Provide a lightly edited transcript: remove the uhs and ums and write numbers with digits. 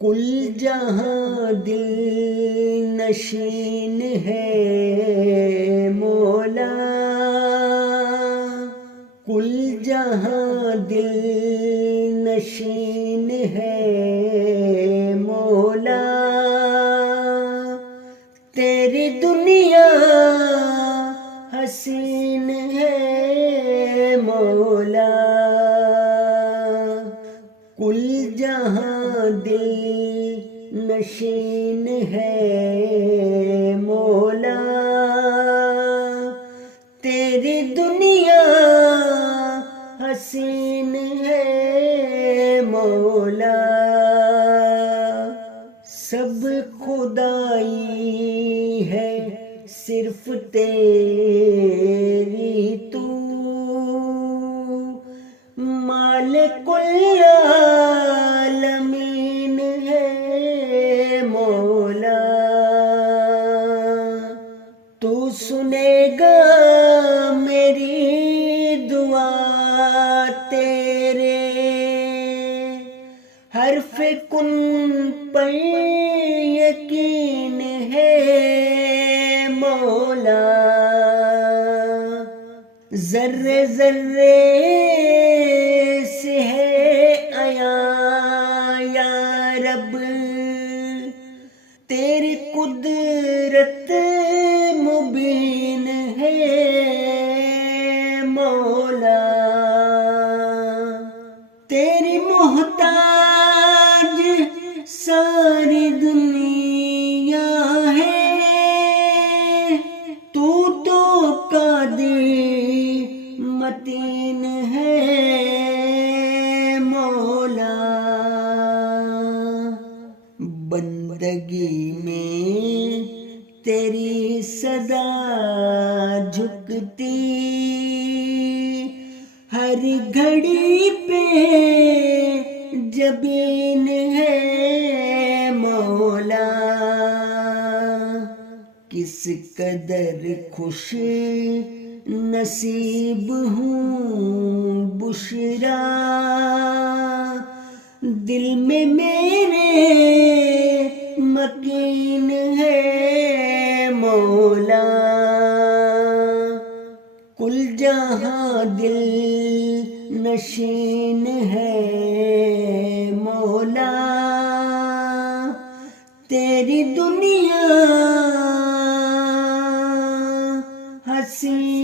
کل جہاں دل نشین ہے مولا، کل جہاں دل نشین ہے مولا، تیری دنیا حسین ہے مولا، کل جہاں دل نشین ہے مولا، تیری دنیا حسین ہے مولا، سب خدائی ہے صرف تیری تو، مالک العالمین ہے مولا، تو سنے گا میری دعا، تیرے حرف کن پر یقین ہے مولا، ذرے ذرے سے ہے عیاں یا رب تیری قدرت مبین ہے مولا، تیری محتاج ساری دنیا ہے، تو قادر متین ہے مولا، بندگی میں تیری صدا جھکتی، ہر گھڑی پہ جبین ہے مولا، کس قدر خوش نصیب ہوں بشرا، دل میں میرے مکین ہے مولا، کل جہاں دل نشین ہے مولا، تیری دنیا حسین